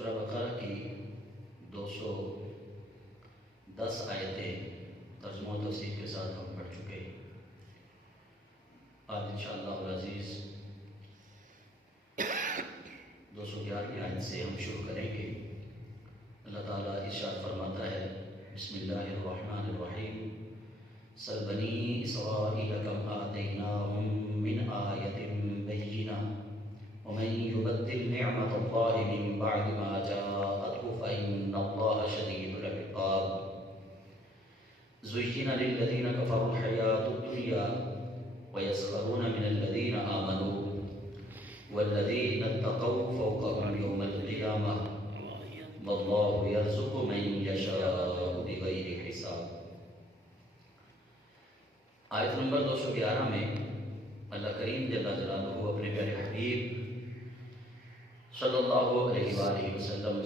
سورہ بقرہ کی 210 آیتیں ترجمہ و تفسیر کے ساتھ ہم پڑھ چکے ہیں۔ آج انشاءاللہ العزیز 211 آیت سے ہم شروع کریں گے۔ اللہ تعالیٰ ارشاد فرماتا ہے، بسم اللہ الرحمن الرحیم، سل بنی اسرائیل کم آتیناہم من آیت بینہ ومن یبدل نعمت اللہ من بعد ما جاءته فإن اللہ شدید العقاب۔ زُيِّنَ للذین کفروا الحیاۃ الدنیا ویسخرون من الذین آمنوا والذین اتقوا فوقهم یوم القیامہ واللہ یرزق من یشاء بغیر حساب۔ آیت نمبر 211 میں اللہ کریم جل جلالہ اپنے پیارے حبیب صلی اللہ علیہ وآلہ وسلم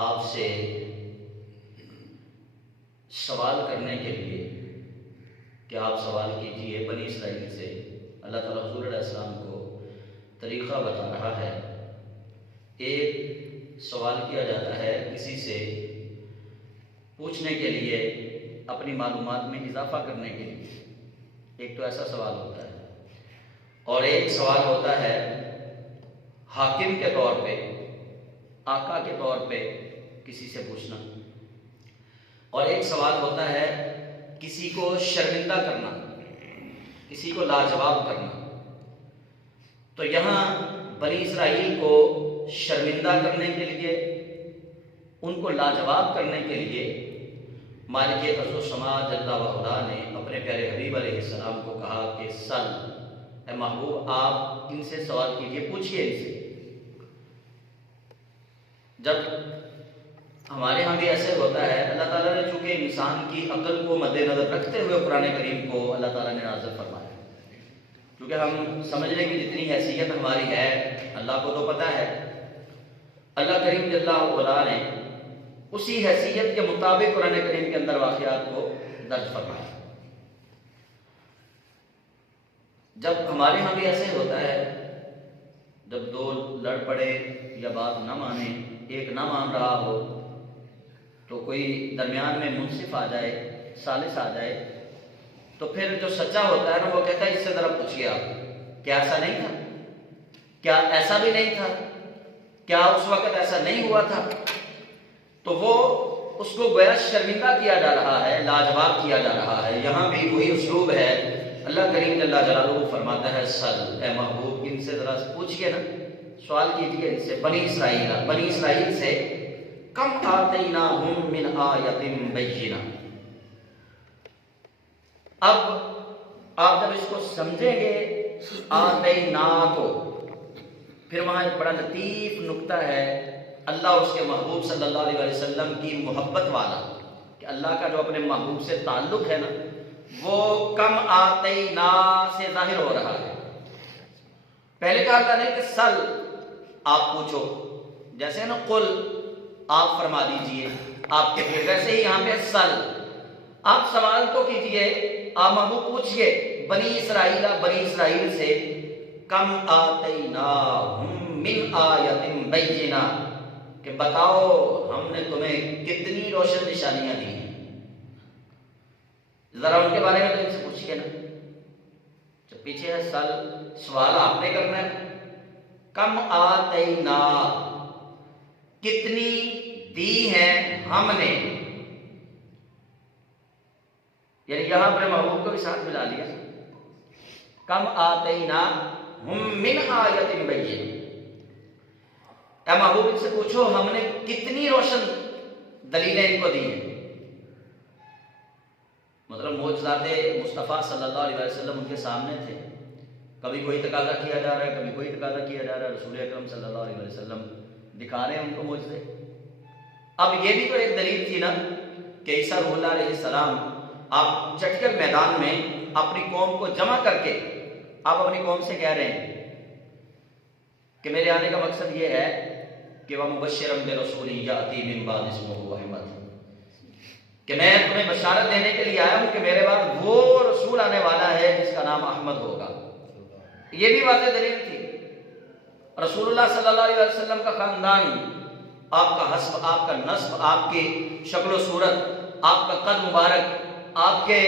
آپ سے سوال کرنے کے لیے کہ آپ سوال کیجیے بنی اسرائیل سے، اللہ تعالیٰ حضور علیہ السلام کو طریقہ بتا رہا ہے۔ ایک سوال کیا جاتا ہے کسی سے پوچھنے کے لیے، اپنی معلومات میں اضافہ کرنے کے لیے، ایک تو ایسا سوال ہوتا ہے، اور ایک سوال ہوتا ہے حاکم کے طور پہ، آقا کے طور پہ کسی سے پوچھنا، اور ایک سوال ہوتا ہے کسی کو شرمندہ کرنا، کسی کو لاجواب کرنا۔ تو یہاں بنی اسرائیل کو شرمندہ کرنے کے لیے، ان کو لاجواب کرنے کے لیے مالک ارض و سماء جل وعلا نے اپنے پیارے حبیب علیہ السلام کو کہا کہ سل، اے محبوب آپ ان سے سوال کیجئے، پوچھئے ان سے۔ جب ہمارے ہاں بھی ایسے ہوتا ہے، اللہ تعالیٰ نے چونکہ انسان کی عقل کو مد نظر رکھتے ہوئے قرآن کریم کو اللہ تعالیٰ نے نازل فرمایا، کیونکہ ہم سمجھنے کی جتنی حیثیت ہماری ہے اللہ کو تو پتہ ہے۔ اللہ کریم جل وعلا نے اسی حیثیت کے مطابق قرآن کریم کے اندر واقعات کو درج فرمایا۔ جب ہمارے ہاں بھی ایسے ہوتا ہے، جب دو لڑ پڑے یا بات نہ مانے، ایک نہ مان رہا ہو، تو کوئی درمیان میں منصف آ جائے، ثالث آ جائے، تو پھر جو سچا ہوتا ہے نا وہ کہتا ہے اس سے ذرا پوچھئے آپ، کیا ایسا نہیں تھا؟ کیا ایسا بھی نہیں تھا؟ کیا اس وقت ایسا نہیں ہوا تھا؟ تو وہ اس کو گویا شرمندہ کیا جا رہا ہے، لاجواب کیا جا رہا ہے۔ یہاں بھی وہی اسلوب ہے، اللہ کریم جل جلالہ فرماتا ہے سل، اے محبوب ان سے ذرا پوچھئے نا، سوال کیجئے ان سے، بنی اسرائیل سے، کم آتیناہم من آیت بینہ۔ اب آپ جب اس کو سمجھیں گے آتینا کو، پھر وہاں ایک بڑا لطیف نکتہ ہے، اللہ اور اس کے محبوب صلی اللہ علیہ وسلم کی محبت والا، کہ اللہ کا جو اپنے محبوب سے تعلق ہے نا وہ کم آتینا سے ظاہر ہو رہا ہے۔ پہلے کہا تھا نہیں کہ سل آپ پوچھو، جیسے نا قل آپ فرما دیجئے آپ کے پھر، ویسے ہی یہاں پہ سل آپ سوال تو کیجئے، آپ محبوب پوچھئے بنی اسرائیل سے، کم آتیناہم من آیت بینہ، کہ بتاؤ ہم نے تمہیں کتنی روشن نشانیاں دی ہیں، ذرا ان کے بارے میں تو ان سے پوچھئے نا۔ جب پیچھے ہے سل، سوال آپ نے کرنا ہے، کم آتینا کتنی دی ہیں ہم نے، یعنی یہاں پر محبوب کو بھی ساتھ ملا لیا، کم آتینا ہم من آیت بینہ، اے محبوب ان سے پوچھو ہم نے کتنی روشن دلیلیں ان کو دی ہیں۔ مطلب معجزات مصطفیٰ صلی اللہ علیہ وسلم ان کے سامنے تھے، کبھی کوئی تقاضا کیا جا رہا ہے، کبھی کوئی تقاضا کیا جا رہا ہے، رسول اکرم صلی اللہ علیہ وسلم دکھا رہے ہیں ان کو معجزے۔ اب یہ بھی تو ایک دلیل تھی نا کہ عیسیٰ روح اللہ علیہ السلام آپ چٹکل میدان میں اپنی قوم کو جمع کر کے آپ اپنی قوم سے کہہ رہے ہیں کہ میرے آنے کا مقصد یہ ہے کہ وَمُبَشِّرًا بِرَسُولٍ يَأْتِي مِن بَعْدِهِ اسْمُهُ أَحْمَدُ، کہ میں تمہیں بشارت دینے کے لیے آیا ہوں کہ میرے بعد وہ رسول آنے والا ہے جس کا نام احمد ہوگا۔ یہ بھی واضح دلیل تھی۔ رسول اللہ صلی اللہ علیہ وسلم کا خاندان آپ کا حسب، آپ کا نسب، آپ کی شکل و صورت، آپ کا قد مبارک، آپ کے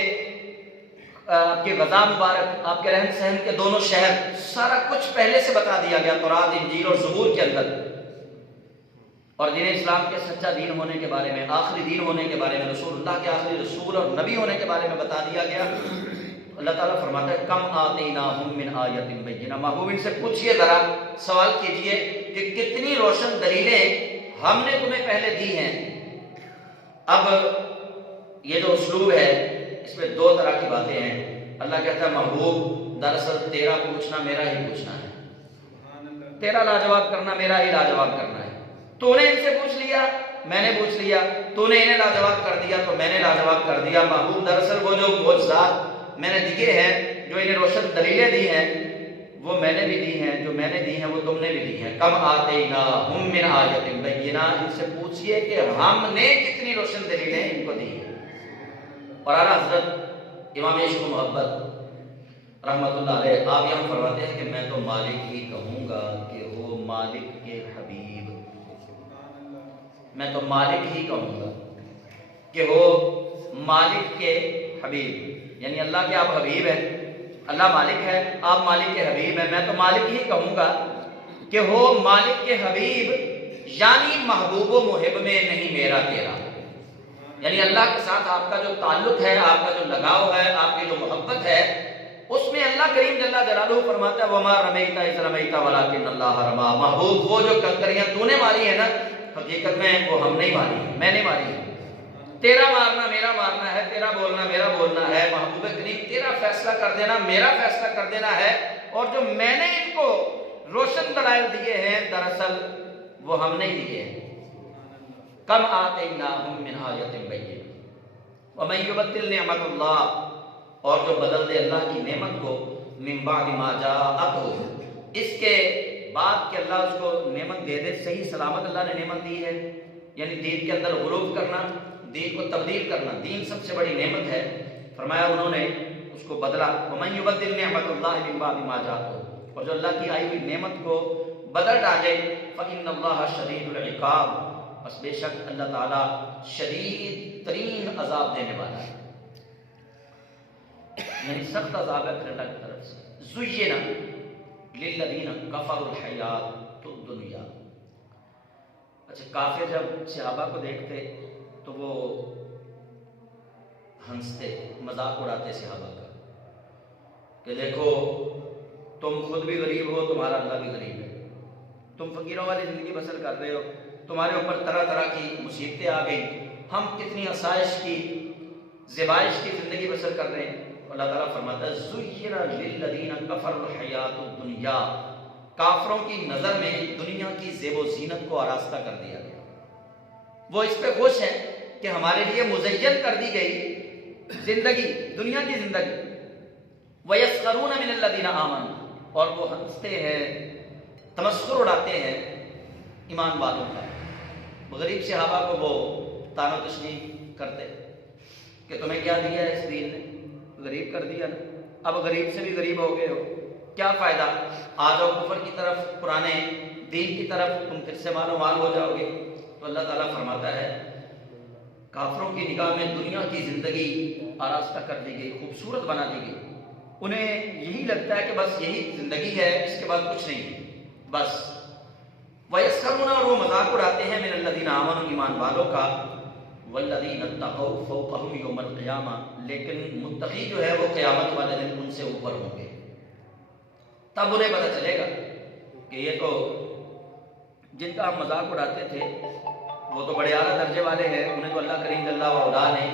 غذا مبارک، آپ کے رہن سہن کے دونوں شہر، سارا کچھ پہلے سے بتا دیا گیا تورات، انجیل اور زبور کے اندر۔ اور دین اسلام کے سچا دین ہونے کے بارے میں، آخری دین ہونے کے بارے میں، رسول اللہ کے آخری رسول اور نبی ہونے کے بارے میں بتا دیا گیا۔ اللہ تعالیٰ فرماتا ہے کم آتیناہم من آیۃ بینہ، محبوب ان سے پوچھئے، ذرا سوال کیجئے کہ کتنی روشن دلیلیں ہم نے تمہیں پہلے دی ہیں۔ اب یہ جو اسلوب ہے اس میں دو طرح کی باتیں ہیں۔ اللہ کہتا ہے محبوب دراصل تیرا پوچھنا میرا ہی پوچھنا ہے، تیرا لاجواب کرنا میرا ہی لاجواب کرنا ہے۔ تو نے ان سے پوچھ لیا، میں نے پوچھ لیا، تو نے انہیں لاجواب کر دیا تو میں نے لاجواب کر دیا۔ محبوب دراصل وہ جو معجزات میں نے دیے ہیں، جو انہیں روشن دلیلیں دی ہیں، وہ میں نے بھی دی ہیں، جو میں نے دی ہیں وہ تم نے بھی دی ہیں۔ کم آتیناہم من آیۃ بینہ، ان سے پوچھئے کہ ہم نے کتنی روشن دلیلیں ان کو دی ہیں۔ اور اعلیٰ حضرت امام عشق و محبت رحمۃ اللہ علیہ آپ یہاں فرماتے ہیں کہ میں تو مالک ہی کہوں گا کہ وہ مالک کے حبیب، میں تو مالک ہی کہوں گا کہ وہ مالک کے حبیب، یعنی اللہ کے آپ حبیب ہیں، اللہ مالک ہے، آپ مالک کے حبیب ہیں، میں تو مالک ہی کہوں گا کہ وہ مالک کے حبیب، یعنی محبوب و محب میں نہیں میرا تیرا، یعنی اللہ کے ساتھ آپ کا جو تعلق ہے، آپ کا جو لگاؤ ہے، آپ کی جو محبت ہے، اس میں اللہ کریم جل جلالہ فرماتا ہے وَمَا رَمَيْتَ إِذْ رَمَيْتَ وَلَٰكِنَّ اللَّهَ رَمَىٰ۔ محبوب وہ جو کنکریاں تو نے ماری ہے نا، حقیقت میں وہ ہم نہیں ماری، میں نے ماری ہے۔ تیرا مارنا میرا مارنا ہے، تیرا بولنا میرا بولنا ہے، محبوب کریم تیرا فیصلہ کر دینا میرا فیصلہ کر دینا ہے، اور جو میں نے ان کو روشن دلائل دیے ہیں دراصل وہ ہم نہیں دیے ہیں۔ کم آتیناہم من آیۃ بینہ ومن یبدل نعمت اللہ، اور جو بدل دے اللہ کی نعمت کو من بعد ما جاءتہ، اس کے بعد کہ اللہ اس کو نعمت دے دے، صحیح سلامت اللہ نے نعمت دی ہے، یعنی دین کے اندر غلوف کرنا، دین کو تبدیل کرنا، دین سب سے بڑی نعمت ہے۔ فرمایا انہوں نے اس کو بدلا، ومن یبدل نعمت اللہ من بعد ما جاءتہ، اور جو اللہ کی آئی ہوئی نعمت کو بدل ڈالے، فإن اللہ شدید العقاب، بس بے شک اللہ تعالیٰ شدید ترین عذاب دینے والا ہے، یعنی سخت عذاب ہے پھر اللہ کی طرف سے۔ زُیِّنَ لِلَّذِينَ كَفَرُوا الْحَیَاةُ الدُّنْیَا۔ اچھا، کافر جب صحابہ کو دیکھتے تو وہ ہنستے، مذاق اڑاتے صحابہ کا کہ دیکھو تم خود بھی غریب ہو، تمہارا اللہ بھی غریب ہے، تم فقیروں والی زندگی بسر کر رہے ہو، تمہارے اوپر طرح طرح کی مصیبتیں آ گئی، ہم کتنی آسائش کی، زیبائش کی زندگی بسر کر رہے ہیں۔ اللہ تعالیٰ فرماتا ہے زُیِّنَ لِلَّذِينَ كَفَرُوا الْحَیَاةُ الدُّنْیَا، کافروں کی نظر میں دنیا کی زیب و زینت کو آراستہ کر دیا گیا، وہ اس پہ خوش ہیں کہ ہمارے لیے مزین کر دی گئی زندگی، دنیا کی زندگی۔ وَيَسْخَرُونَ مِنَ الَّذِينَ آمَنُوا، اور وہ ہنستے ہیں، تمسخر اڑاتے ہیں ایمان والوں کا۔ غریب صحابہ کو وہ طعن و تشنیع کرتے کہ تمہیں کیا دیا ہے اس دین نے، غریب کر دیا نا، اب غریب سے بھی غریب ہو گئے ہو، کیا فائدہ، آ جاؤ کفر کی طرف، پرانے دین کی طرف، تم پھر سے مال و مال ہو جاؤ گے۔ تو اللہ تعالیٰ فرماتا ہے کافروں کی نگاہ میں دنیا کی زندگی آراستہ کر دی گئی، خوبصورت بنا دی گئی، انہیں یہی لگتا ہے کہ بس یہی زندگی ہے، اس کے بعد کچھ نہیں، بس۔ وَيَسْخَرُونَ، اور وہ مذاق اڑاتے ہیں من الذین آمنوا، ایمان والوں کا، والذین اتقوا فوقہم یوم القیامہ، لیکن متقی جو ہے وہ قیامت والے دن ان سے اوپر ہوں گے۔ تب انہیں پتہ چلے گا کہ یہ تو جن کا ہم مذاق اڑاتے تھے وہ تو بڑے اعلیٰ درجے والے ہیں، انہیں تو اللہ کریم جل وعلا نے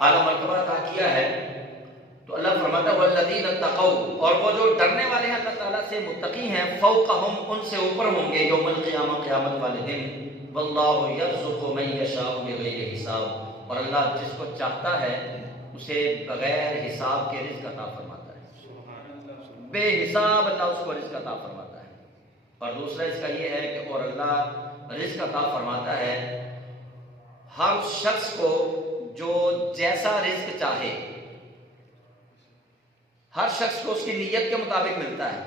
اعلیٰ مرتبہ عطا کیا ہے۔ تو اللہ فرماتا ہے والذین اتقوا، اور وہ جو ڈرنے والے ہیں اللہ تعالیٰ سے، متقی ہیں، فوقہم، ان سے اوپر ہوں گے، یوم القیامہ، قیامت والے دن۔ واللہ یرزق من یشاء بغیر حساب، اور اللہ جس کو چاہتا ہے اسے بغیر حساب کے رزق عطا فرماتا ہے، بے حساب اللہ اس کو رزق عطا فرماتا ہے۔ اور دوسرا اس کا یہ ہے کہ اور اللہ رزق عطا فرماتا ہے ہر شخص کو جو جیسا رزق چاہے، ہر شخص کو اس کی نیت کے مطابق ملتا ہے۔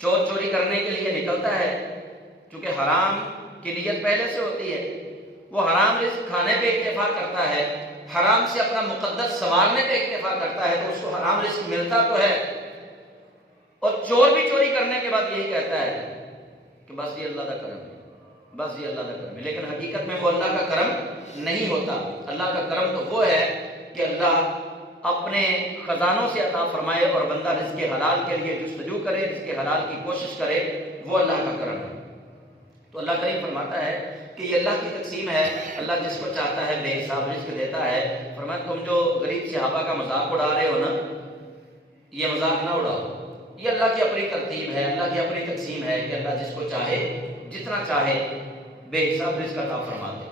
چور چوری کرنے کے لیے نکلتا ہے، کیونکہ حرام کی نیت پہلے سے ہوتی ہے، وہ حرام رزق کھانے پہ اکتفا کرتا ہے، حرام سے اپنا مقدس سنوارنے پہ اکتفا کرتا ہے، تو اس کو حرام رزق ملتا تو ہے، اور چور بھی چوری کرنے کے بعد یہی کہتا ہے کہ بس یہ اللہ کا کرم ہے، بس یہ اللہ کا کرم ہے، لیکن حقیقت میں وہ اللہ کا کرم نہیں ہوتا۔ اللہ کا کرم تو وہ ہے کہ اللہ اپنے خزانوں سے عطا فرمائے اور بندہ رزق حلال کے لیے جستجو کرے، رزق حلال کی کوشش کرے، وہ اللہ کا کرم ہے۔ تو اللہ کریم فرماتا ہے کہ یہ اللہ کی تقسیم ہے، اللہ جس کو چاہتا ہے بے حساب رزق دیتا ہے۔ فرمایا تم جو غریب صحابہ کا مذاق اڑا رہے ہو نا، یہ مذاق نہ اڑاؤ، یہ اللہ کی اپنی ترتیب ہے، اللہ کی اپنی تقسیم ہے کہ اللہ جس کو چاہے جتنا چاہے بے حساب رزق عطا فرما دے۔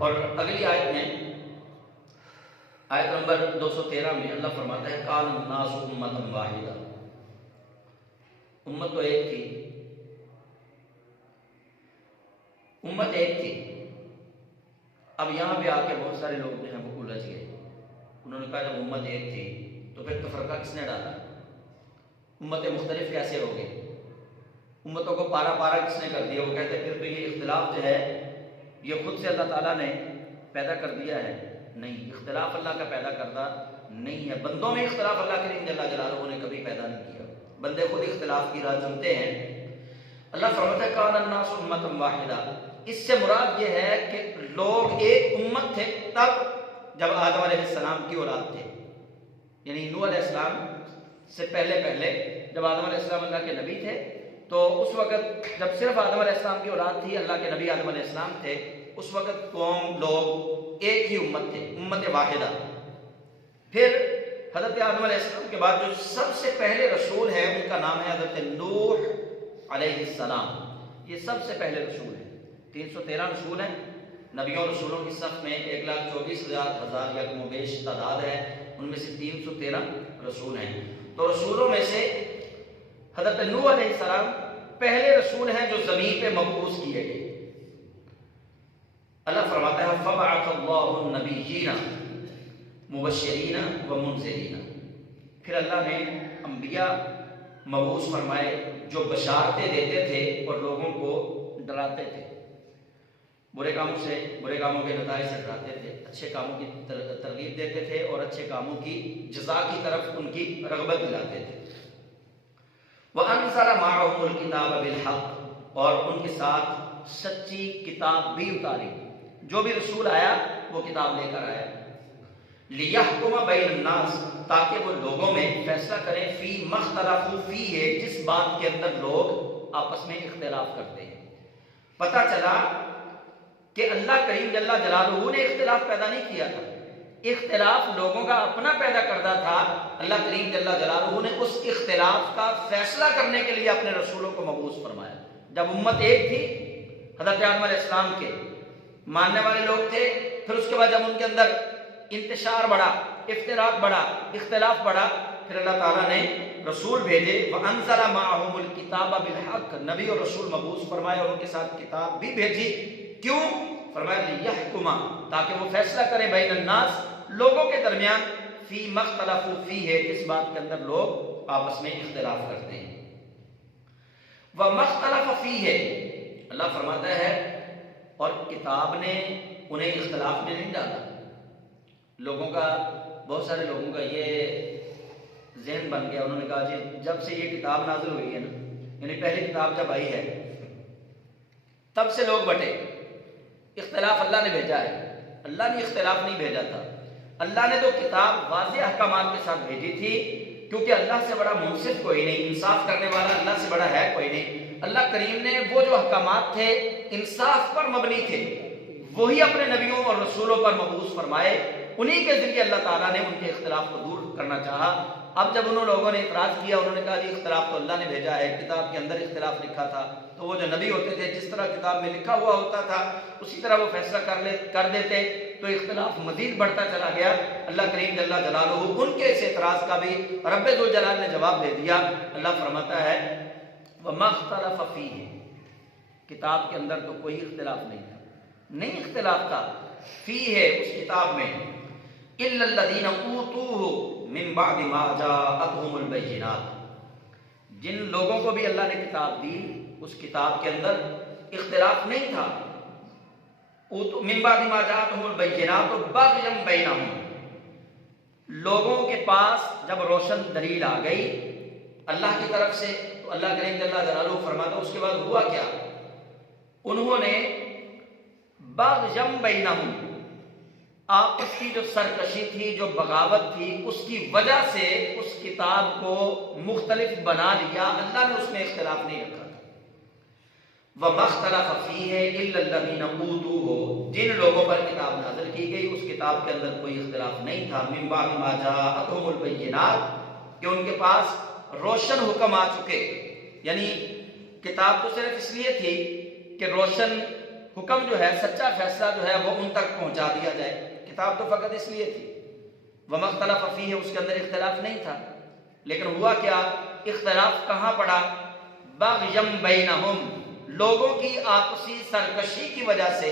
اور اگلی آیت میں، آیت نمبر 213 میں اللہ فرماتا ہے کان الناس امۃ واحدہ، امت تو ایک تھی، امت ایک تھی۔ اب یہاں پہ آ کے بہت سارے لوگ جو ہیں وہ الجھ گئے، انہوں نے کہا جب امت ایک تھی تو پھر تفرقہ کس نے ڈالا، امتیں مختلف کیسے ہو گئی، امتوں کو پارا پارا کس نے کر دیا۔ وہ کہتے ہیں پھر تو یہ اختلاف جو ہے یہ خود سے اللہ تعالیٰ نے پیدا کر دیا ہے، نہیں، اختلاف اللہ کا پیدا کردہ نہیں ہے، بندوں میں اختلاف اللہ کریم جل جلالہ نے کبھی پیدا نہیں کیا، بندے خود اختلاف کی راہ چنتے ہیں۔ اللہ فرماتا ہے کان الناس امۃ واحدہ، اس سے مراد یہ ہے کہ لوگ ایک امت تھے تب جب آدم علیہ السلام کی اولاد تھے، یعنی نوح علیہ السلام سے پہلے جب آدم علیہ السلام اللہ کے نبی تھے، تو اس وقت جب صرف آدم علیہ السلام کی اولاد تھی، اللہ کے نبی آدم علیہ السلام تھے، اس وقت قوم لوگ ایک ہی امت تھے، امت واحدہ۔ پھر حضرت آدم علیہ السلام کے بعد جو سب سے پہلے رسول ہیں ان کا نام ہے حضرت نوح علیہ السلام، یہ سب سے پہلے رسول ہیں۔ 313 رسول ہیں، نبیوں رسولوں کی صف میں 1,24,000 یکم و بیش تعداد ہے، ان میں سے 313 رسول ہیں۔ تو رسولوں میں سے حضرت نوح علیہ السلام پہلے رسول ہیں جو زمین پہ مبعوث کیے گئے۔ اللہ فرماتا ہے فَبَعَثَ اللَّهُ النَّبِيِّينَ مُبَشِّرِينَ وَمُنذِرِينَ، پھر اللہ نے انبیاء مبعوث فرمائے جو بشارتیں دیتے تھے اور لوگوں کو ڈراتے تھے، برے کاموں سے، برے کاموں کے نتائج سے ڈراتے تھے، اچھے کاموں کی ترغیب دیتے تھے اور اچھے کاموں کی جزا کی طرف ان کی رغبت دلاتے تھے۔ وَأَنزَلَ مَعَهُمُ الْكِتَابَ بِالْحَقِّ، اور ان کے ساتھ سچی کتاب بھی اتاری، جو بھی رسول آیا وہ کتاب لے کر آیا۔ لِيَحْكُمَ بَيْنَ النَّاسِ، تاکہ وہ لوگوں میں فیصلہ کریں، فی مختلفوا فیہ، جس بات کے اندر لوگ آپس میں اختلاف کرتے ہیں۔ پتہ چلا کہ اللہ کریم جل جلالہ نے اختلاف پیدا نہیں کیا تھا، اختلاف لوگوں کا اپنا پیدا کردہ تھا۔ اللہ کریم جل جلالہ نے اس اختلاف کا فیصلہ کرنے کے لیے اپنے رسولوں کو مبعوث فرمایا۔ جب امت ایک تھی، حضرت آدم علیہ السلام کے ماننے والے لوگ تھے، پھر اس کے بعد جب ان کے اندر انتشار بڑھا، افتراق بڑھا، اختلاف بڑھا، پھر اللہ تعالیٰ نے رسول بھیجے۔ وَأَنزَلَ مَعَهُمُ الْكِتَابَ بِالْحَقِّ، نبی اور رسول مبعوث فرمائے اور ان کے ساتھ کتاب بھی بھیجی۔ کیوں؟ فرمایا لِيَحْكُمَ، تاکہ وہ فیصلہ کرے بین الناس، لوگوں کے درمیان، فی مختلفوا فیہ، جس بات کے اندر لوگ آپس میں اختلاف کرتے ہیں۔ وَمَا اخْتَلَفَ فِيهِ، اللہ فرماتا ہے اور کتاب نے انہیں اختلاف میں نہیں ڈالا۔ لوگوں کا، بہت سارے لوگوں کا یہ ذہن بن گیا، انہوں نے کہا جی جب سے یہ کتاب نازل ہوئی ہے نا، یعنی پہلی کتاب جب آئی ہے تب سے لوگ بٹے، اختلاف اللہ نے بھیجا ہے۔ اللہ نے اختلاف نہیں بھیجا تھا، اللہ نے تو کتاب واضح احکامات کے ساتھ بھیجی تھی، کیونکہ اللہ سے بڑا منصف کوئی نہیں، انصاف کرنے والا اللہ سے بڑا ہے کوئی نہیں۔ اللہ کریم نے وہ جو احکامات تھے انصاف پر مبنی تھے، وہی اپنے نبیوں اور رسولوں پر مبعوث فرمائے، انہی کے ذریعے اللہ تعالیٰ نے ان کے اختلاف کو دور کرنا چاہا۔ اب جب انہوں لوگوں نے اعتراض کیا، انہوں نے کہا جی اختلاف تو اللہ نے بھیجا ہے، کتاب کے اندر اختلاف لکھا تھا، تو وہ جو نبی ہوتے تھے جس طرح کتاب میں لکھا ہوا ہوتا تھا اسی طرح وہ فیصلہ کر دیتے، تو اختلاف مزید بڑھتا چلا گیا۔ اللہ کریم جل جلالہ ان کے اس اعتراض کا بھی رب ذوالجلال نے جواب دے دیا۔ اللہ فرماتا ہے وَمَا اخْتَلَفَ فِيهِ، کتاب کے اندر تو کوئی اختلاف نہیں تھا، نہیں اختلاف تھا، فِيهِ، اس کتاب میں، إِلَّا الَّذِينَ أُوتُوهُ مِن بَعْدِ مَا جَاءَتْهُمُ الْبَيِّنَاتُ، جن لوگوں کو بھی اللہ نے کتاب دی، اس کتاب کے اندر اختلاف نہیں تھا، من بعد ما جاءتهم البینات بغیا بینہم، لوگوں کے پاس جب روشن دلیل آ گئی اللہ کی طرف سے تو اللہ کریم جل جلالہ فرماتا اس کے بعد ہوا کیا، انہوں نے بغیا بینہم، آپس کی جو سرکشی تھی، جو بغاوت تھی، اس کی وجہ سے اس کتاب کو مختلف بنا لیا، اللہ نے اس میں اختلاف نہیں رکھا تھا۔ وَمَا اخْتَلَفَ فِيهِ إِلَّا الَّذِينَ أُوتُوهُ، جن لوگوں پر کتاب نازل کی گئی اس کتاب کے اندر کوئی اختلاف نہیں تھا، مِن بَعْدِ مَا جَاءَتْهُمُ الْبَيِّنَاتُ، کہ ان کے پاس روشن حکم آ چکے، یعنی کتاب تو صرف اس لیے تھی کہ روشن حکم جو ہے، سچا فیصلہ جو ہے وہ ان تک پہنچا دیا جائے، کتاب تو فقط اس لیے تھی۔ وَمَا اخْتَلَفَ فِيهِ، اس کے اندر اختلاف نہیں تھا، لیکن ہوا کیا، اختلاف کہاں پڑا، بَغْيًا بَيْنَهُمْ، لوگوں کی آپسی سرکشی کی وجہ سے،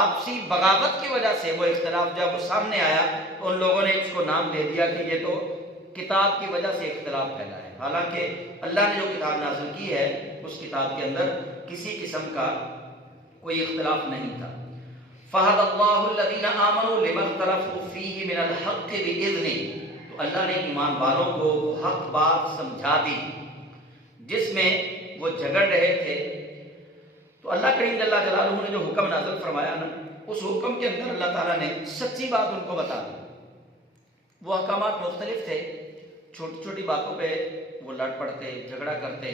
آپسی بغاوت کی وجہ سے وہ اختلاف جب وہ سامنے آیا تو ان لوگوں نے اس کو نام دے دیا کہ یہ تو کتاب کی وجہ سے اختلاف پھیلا ہے، حالانکہ اللہ نے جو کتاب نازل کی ہے اس کتاب کے اندر کسی قسم کا کوئی اختلاف نہیں تھا۔ فَهَدَى اللَّهُ الَّذِينَ آمَنُوا لِمَا اخْتَلَفُوا فِيهِ مِنَ الْحَقِّ بِإِذْنِهِ، تو اللہ نے ایمان والوں کو حق بات سمجھا دی جس میں وہ جھگڑ رہے تھے، تو اللہ کریم جل جلالہ نے جو حکم نازل فرمایا نا، اس حکم کے اندر اللہ تعالیٰ نے سچی بات ان کو بتا دی۔ وہ احکامات مختلف تھے، چھوٹی چھوٹی باتوں پہ وہ لڑ پڑتے، جھگڑا کرتے،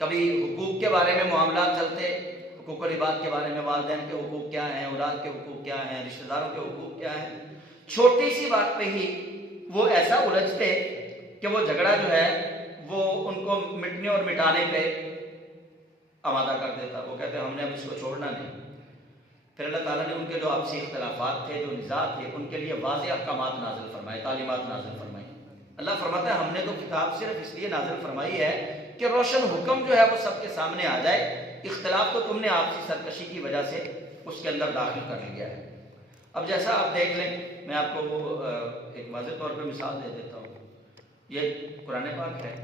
کبھی حقوق کے بارے میں معاملات چلتے، حقوق العباد کے بارے میں، والدین کے حقوق کیا ہیں، اولاد کے حقوق کیا ہیں، رشتہ داروں کے حقوق کیا ہیں، چھوٹی سی بات پہ ہی وہ ایسا الجھتے کہ وہ جھگڑا جو ہے وہ ان کو مٹنے اور مٹانے پہ آمادہ کر دیتا۔ وہ کہتے ہیں ہم نے اب اس کو چھوڑنا نہیں۔ پھر اللہ تعالیٰ نے ان کے جو آپسی اختلافات تھے، جو نزاع تھے، ان کے لیے واضح احکامات نازل فرمائے، تعلیمات نازل فرمائی۔ اللہ فرماتا ہے ہم نے تو کتاب صرف اس لیے نازل فرمائی ہے کہ روشن حکم جو ہے وہ سب کے سامنے آ جائے، اختلاف تو تم نے آپسی سرکشی کی وجہ سے اس کے اندر داخل کر لیا ہے۔ اب جیسا آپ دیکھ لیں، میں آپ کو وہ ایک واضح طور پہ مثال دے دیتا ہوں۔ یہ قرآن پاک ہے،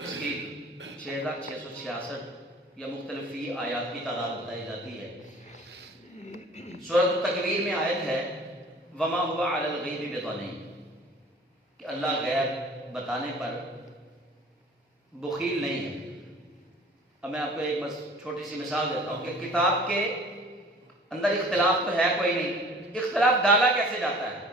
اس کی 6666 یا مختلف فی آیات کی تعداد بتائی جاتی ہے۔ سورۃ التکویر میں آیت ہے وما هو علی الغیب بضنین، کہ اللہ غیب بتانے پر بخیل نہیں ہے۔ اب میں آپ کو ایک بس چھوٹی سی مثال دیتا ہوں کہ کتاب کے اندر اختلاف تو ہے کوئی نہیں، اختلاف ڈالا کیسے جاتا ہے۔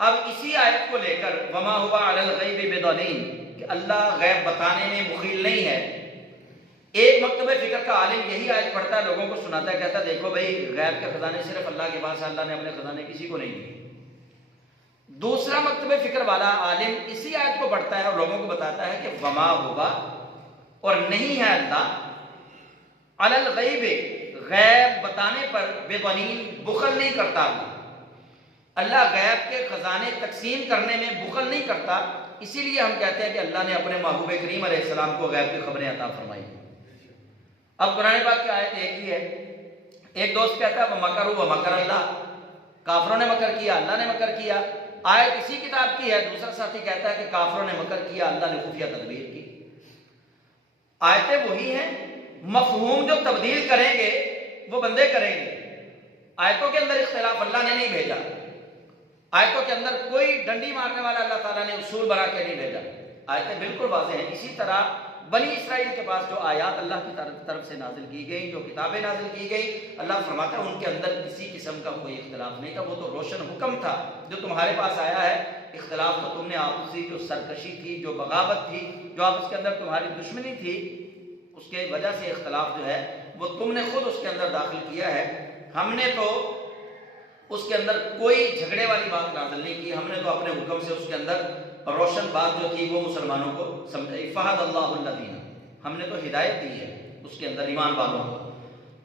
اب اسی آیت کو لے کر وما هو علی الغیب بضنین، کہ اللہ غیب بتانے میں بخیل نہیں ہے، ایک مکتبہ فکر کا عالم یہی آیت پڑھتا ہے، لوگوں کو سناتا ہے، کہتا ہے دیکھو بھائی غیب کے خزانے صرف اللہ کے پاس ہے، اللہ نے اپنے خزانے کسی کو نہیں دیے۔ دوسرا مکتبہ فکر والا عالم اسی آیت کو پڑھتا ہے اور لوگوں کو بتاتا ہے کہ وما ہوگا، اور نہیں ہے اللہ علی الغیب، غیب بتانے پر بضنین، بخل نہیں کرتا۔ اللہ غیب کے خزانے تقسیم کرنے میں بخل نہیں کرتا، اسی لیے ہم کہتے ہیں کہ اللہ نے اپنے محبوب کریم علیہ السلام کو غیب کی خبریں عطا فرمائی۔ اب قرآن پاک کی آیت ایک ہی ہے، ایک دوست کہتا ہے وَمَكَرُوا وَمَكَرَ اللَّهُ، کافروں نے مکر کیا، اللہ نے مکر کیا۔ آیت اسی کتاب کی ہے، دوسرا ساتھی کہتا ہے کہ کافروں نے مکر کیا، اللہ نے خفیہ تدبیر کی۔ آیتیں وہی ہیں، مفہوم جو تبدیل کریں گے وہ بندے کریں گے۔ آیتوں کے اندر اختلاف اللہ نے نہیں بھیجا، آیتوں کے اندر کوئی ڈنڈی مارنے والا اللہ تعالیٰ نے اصول بنا کے نہیں بھیجا، آیتیں بالکل واضح ہیں۔ اسی طرح بنی اسرائیل کے پاس جو آیات اللہ کی طرف سے نازل کی گئی، جو کتابیں نازل کی گئی، اللہ فرماتا ہے ان کے اندر کسی قسم کا کوئی اختلاف نہیں تھا، وہ تو روشن حکم تھا جو تمہارے پاس آیا ہے۔ اختلاف تو تم نے آپسی جو سرکشی تھی، جو بغاوت تھی، جو آپس کے اندر تمہاری دشمنی تھی، اس کے وجہ سے اختلاف جو ہے وہ تم نے خود اس کے اندر داخل کیا ہے۔ ہم نے تو اس کے اندر کوئی جھگڑے والی بات نازل نہیں کی، ہم نے تو اپنے حکم سے اس کے اندر روشن بات جو تھی وہ مسلمانوں کو سمجھائی۔ فہد اللہ الذین، ہم نے تو ہدایت دی ہے اس کے اندر ایمان والوں کو،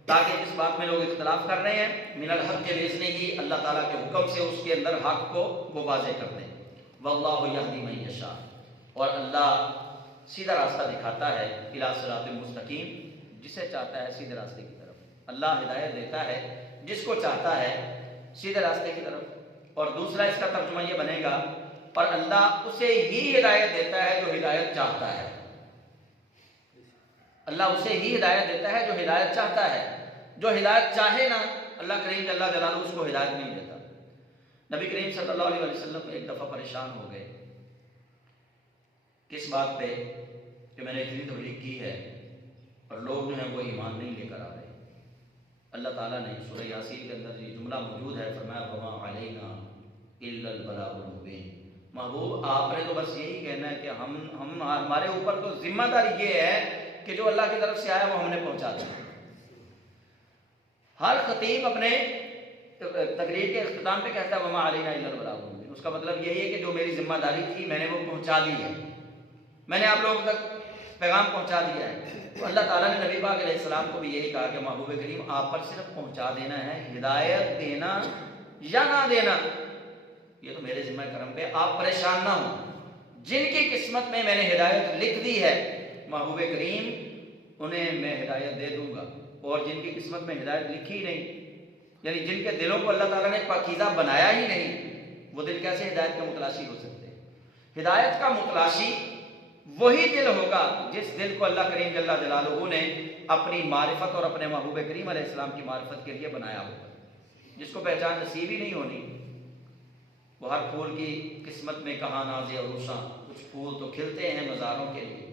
تاکہ جس بات میں لوگ اختلاف کر رہے ہیں من الحق کے بإذنہ ہی، اللہ تعالیٰ کے حکم سے اس کے اندر حق کو وہ واضح کر دیں۔ واللہ یہدی من یشاء، اور اللہ سیدھا راستہ دکھاتا ہے الی صراط مستقیم، جسے چاہتا ہے سیدھے راستے کی طرف۔ اللہ ہدایت دیتا ہے جس کو چاہتا ہے سیدھے راستے کی طرف۔ اور دوسرا اس کا ترجمہ یہ بنے گا اور اللہ اسے ہی ہدایت دیتا ہے جو ہدایت چاہتا ہے۔ اللہ اسے ہی ہدایت دیتا ہے جو ہدایت چاہتا ہے، جو ہدایت چاہے نا اللہ کریم جل جلالہ اس کو ہدایت نہیں دیتا۔ نبی کریم صلی اللہ علیہ وسلم ایک دفعہ پریشان ہو گئے، کس بات پہ؟ کہ میں نے اتنی تبلیغ کی ہے اور لوگ جو ہیں وہ ایمان نہیں لے کر آ رہے۔ اللہ تعالیٰ نے سورہ یاسین کے اندر یہ جملہ موجود ہے، فرمایا وما علینا الا البلاغ المبین۔ محبوب آپ نے تو بس یہی کہنا ہے کہ ہمارے اوپر تو ذمہ داری یہ ہے کہ جو اللہ کی طرف سے آیا وہ ہم نے پہنچا دیا۔ ہر خطیب اپنے تقریر کے اختتام پہ کہتا ہے وما علینا الا البلاغ المبین، اس کا مطلب یہی ہے کہ جو میری ذمہ داری تھی میں نے وہ پہنچا دی ہے، میں نے آپ لوگوں تک پیغام پہنچا دیا ہے۔ تو اللہ تعالیٰ نے نبی پاک علیہ السلام کو بھی یہی کہا کہ محبوب کریم آپ پر صرف پہنچا دینا ہے، ہدایت دینا یا نہ دینا یہ تو میرے ذمہ کرم پہ، آپ پریشان نہ ہوں۔ جن کی قسمت میں نے ہدایت لکھ دی ہے محبوب کریم انہیں میں ہدایت دے دوں گا، اور جن کی قسمت میں ہدایت لکھی ہی نہیں، یعنی جن کے دلوں کو اللہ تعالیٰ نے پاکیزہ بنایا ہی نہیں، وہ دل کیسے ہدایت کا متلاشی ہو سکتے ہیں؟ ہدایت کا متلاشی وہی دل ہوگا جس دل کو اللہ کریم جل جلالہ نے اپنی معرفت اور اپنے محبوب کریم علیہ السلام کی معرفت کے لیے بنایا ہوگا۔ جس کو پہچان نصیب ہی نہیں ہونی، وہ ہر پھول کی قسمت میں کہاں ناز عروساں، کچھ پھول تو کھلتے ہیں مزاروں کے لیے۔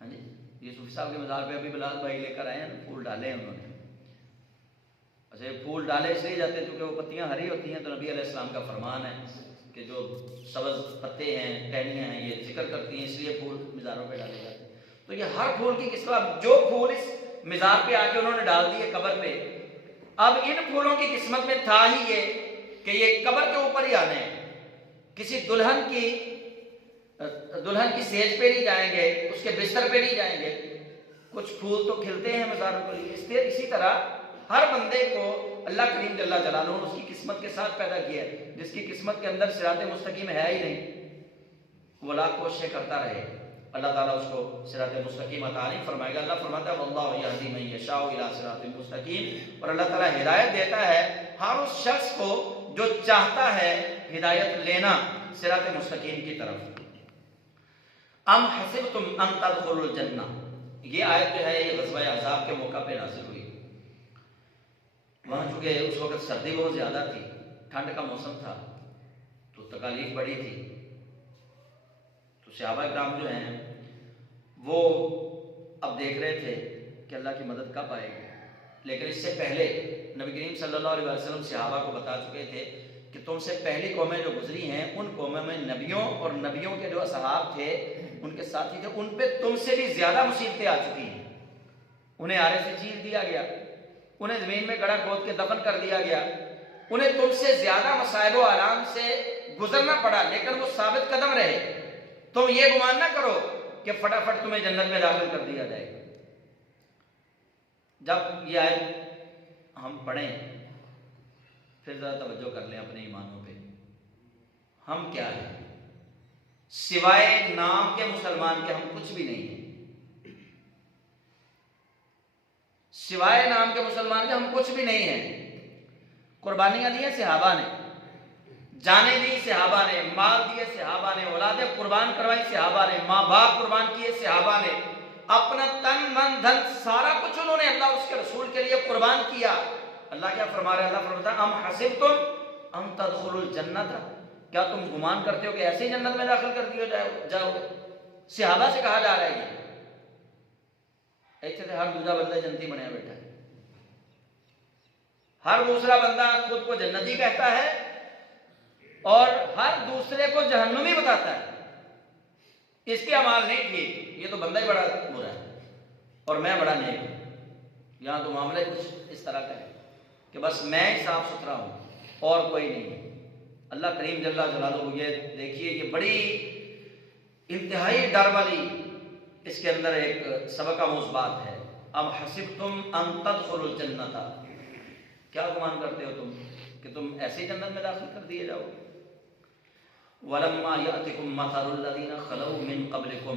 ہاں جی، یہ صوفی صاحب کے مزار پہ ابھی بلال بھائی لے کر آئے ہیں، پھول ڈالے ہیں انہوں نے۔ اچھا، پھول ڈالے اس لیے جاتے ہیں کیونکہ وہ پتیاں ہری ہوتی ہیں، تو نبی علیہ السلام کا فرمان ہے کہ جو سبز پتے ہیں، ٹہنیاں ہیں، یہ ذکر کرتی ہیں، اس لیے پھول مزاروں پہ ڈالے جاتے ہیں۔ تو یہ ہر پھول کی قسمت، جو پھول اس مزار پہ آ کے انہوں نے ڈال دیے قبر پہ، اب ان پھولوں کی قسمت میں تھا ہی یہ کہ یہ قبر کے اوپر ہی آنے ہیں، کسی دلہن کی سیج پہ نہیں جائیں گے، اس کے بستر پہ نہیں جائیں گے۔ کچھ پھول تو کھلتے ہیں مزاروں کے لیے، اسی طرح ہر بندے کو اللہ کریم جل جلالہ نے اس کی قسمت کے ساتھ پیدا کیا ہے۔ جس کی قسمت کے اندر صراط مستقیم ہے ہی نہیں، وہ لاکھ کوششیں کرتا رہے، اللہ تعالیٰ اس کو صراط مستقیم عطا نہیں فرمائے گا۔ اللہ فرماتا ہے واللہ یہدی من یشاء الی صراط مستقیم، اور اللہ تعالیٰ ہدایت دیتا ہے ہر اس شخص کو جو چاہتا ہے ہدایت لینا صراط مستقیم کی طرف۔ ام حسبتم ان تدخلوا الجنہ، یہ آیت جو ہے یہ غزوہ احزاب کے موقع پہ نازل ہوئی۔ وہاں چونکہ اس وقت سردی بہت زیادہ تھی، ٹھنڈ کا موسم تھا، تو تکالیف بڑی تھی، تو صحابہ کرام جو ہیں وہ اب دیکھ رہے تھے کہ اللہ کی مدد کب آئے گی۔ لیکن اس سے پہلے نبی کریم صلی اللہ علیہ وسلم صحابہ کو بتا چکے تھے کہ تم سے پہلی قومیں جو گزری ہیں ان قوموں میں نبیوں اور نبیوں کے جو اصحاب تھے، ان کے ساتھی تھے، ان پہ تم سے بھی زیادہ مصیبتیں آ چکی ہیں۔ انہیں آرے سے چیر دیا گیا، انہیں زمین میں گڑھا کھود کے دفن کر دیا گیا، انہیں تم سے زیادہ مصائب و آلام سے گزرنا پڑا، لیکن وہ ثابت قدم رہے۔ تم یہ گمان نہ کرو کہ فٹافٹ تمہیں جنت میں داخل کر دیا جائے گا۔ جب یہ آیت ہم پڑھیں پھر ذرا توجہ کر لیں اپنے ایمانوں پہ، ہم کیا ہیں؟ سوائے نام کے مسلمان کے ہم کچھ بھی نہیں ہیں، سوائے نام کے مسلمان کے ہم کچھ بھی نہیں ہیں۔ قربانیاں دی ہیں صحابہ نے، جانیں دی صحابہ نے، مال دیے صحابہ نے، اولادیں قربان کروائی صحابہ نے، ماں باپ قربان کیے صحابہ نے، اپنا تن من دھن سارا کچھ انہوں نے اللہ اس کے رسول کے لیے قربان کیا۔ اللہ کیا فرما رہے ہیں؟ اللہ فرماتا ہے ام حسبتم ان تدخلوا الجنۃ، کیا تم گمان کرتے ہو کہ ایسے ہی جنت میں داخل کر دیے جاؤ گے؟ صحابہ سے کہا جا رہا ہے یہ ایسے تو ہر دوسرا بندہ جنتی بنیا بیٹھا ہے، ہر دوسرا بندہ خود کو جنتی کہتا ہے اور ہر دوسرے کو جہنمی بتاتا ہے۔ اس کے اعمال نہیں ٹھیک، یہ تو بندہ ہی بڑا برا ہے اور میں بڑا نیک ہوں۔ یہاں تو معاملہ کچھ اس طرح کا ہے کہ بس میں ہی صاف ستھرا ہوں اور کوئی نہیں۔ اللہ کریم جل جلالہ، یہ دیکھیے یہ بڑی انتہائی ڈر والی اس کے اندر ایک سبق آموز بات ہے۔ ام حسبتم ان تدخلوا الجنۃ، کیا گمان کرتے ہو تم کہ تم ایسے جنت میں داخل کر دیے جاؤ گے؟ وَلَمَّا يَأْتِكُمْ مَثَلُ الَّذِينَ خَلَوْا مِن قَبْلِكُمْ،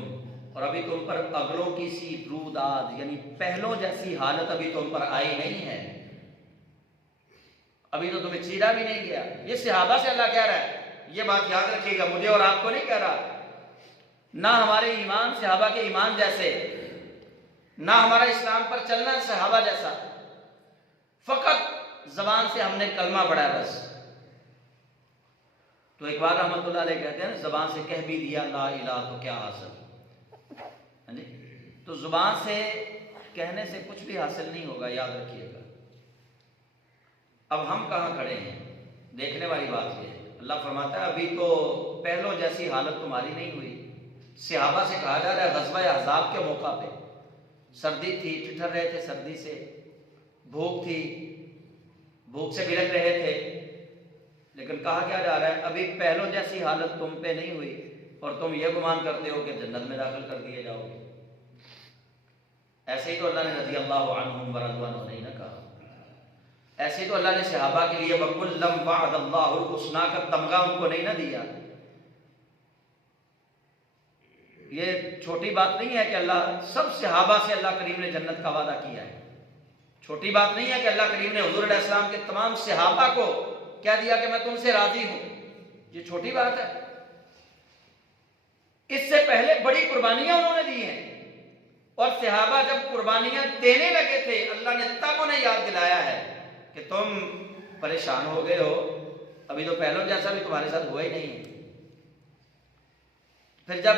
اور ابھی تم پر اگلوں کی سی روداد یعنی پہلوں جیسی حالت ابھی تم پر آئی نہیں ہے، ابھی تو تمہیں چیرا بھی نہیں گیا۔ یہ صحابہ سے اللہ کہہ رہا ہے، یہ بات یاد رکھیے گا، مجھے اور آپ کو نہیں کہہ رہا۔ نہ ہمارے ایمان صحابہ کے ایمان جیسے نہ ہمارا اسلام پر چلنا صحابہ جیسا، فقط زبان سے ہم نے کلمہ پڑھا ہے بس۔ تو اقبال رحمۃ اللہ علیہ کہتے ہیں زبان سے کہہ بھی دیا لا الہ تو کیا حاصل، تو زبان سے کہنے سے کچھ بھی حاصل نہیں ہوگا، یاد رکھیے گا۔ اب ہم کہاں کھڑے ہیں، دیکھنے والی بات یہ ہے۔ اللہ فرماتا ہے ابھی تو پہلوں جیسی حالت تمہاری نہیں ہوئی۔ صحابہ سے کہا جا رہا ہے غزوہ احزاب کے موقع پہ سردی تھی، ٹھٹھر رہے تھے سردی سے، بھوک تھی، بھوک سے بلک رہے تھے، لیکن کہا کیا جا رہا ہے ابھی پہلوں جیسی حالت تم پہ نہیں ہوئی اور تم یہ گمان کرتے ہو کہ جنت میں داخل کر دیے جاؤ گے۔ ایسے ہی تو اللہ نے رضی اللہ عنہم ورضوا عنہ نہیں نہ کہا، ایسے ہی تو اللہ نے صحابہ کے لیے وَكُلًّا وَعَدَ اللَّهُ الْحُسْنَىٰ کا تمغہ ان کو نہیں نہ دیا۔ یہ چھوٹی بات نہیں ہے کہ اللہ سب صحابہ سے اللہ کریم نے جنت کا وعدہ کیا ہے، چھوٹی بات نہیں ہے کہ اللہ کریم نے حضور علیہ السلام کے تمام صحابہ کو کہہ دیا کہ میں تم سے راضی ہوں، یہ چھوٹی بات ہے۔ اس سے پہلے بڑی قربانیاں انہوں نے دی ہیں، اور صحابہ جب قربانیاں دینے لگے تھے اللہ نے تب انہیں یاد دلایا ہے کہ تم پریشان ہو گئے ہو، ابھی تو پہلوں جیسا بھی تمہارے ساتھ ہوا ہی نہیں ہے۔ پھر جب